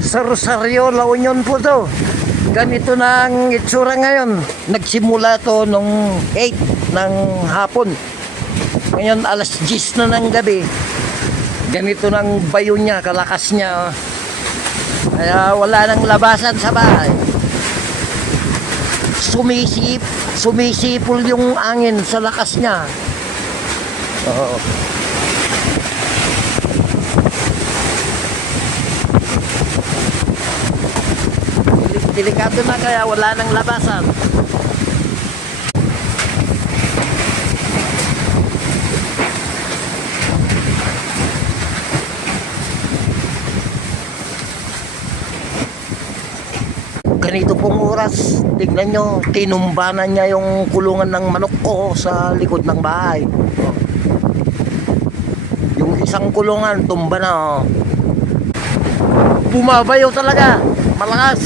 Sa Rosario, La Union po to. Ganito na ang itsura ngayon. Nagsimula to nung 8 ng hapon. Ngayon alas 10 na ng gabi. Ganito ng bayo niya, kalakas niya. Kaya wala nang labasan sa bahay. Sumisipol yung angin sa lakas niya. Oo. Delikado na kaya wala nang labasan. Ganito pong oras, tignan nyo, tinumba na niya yung kulungan ng manok ko sa likod ng bahay. Yung isang kulungan, tumba na. Bumabayo talaga, malakas.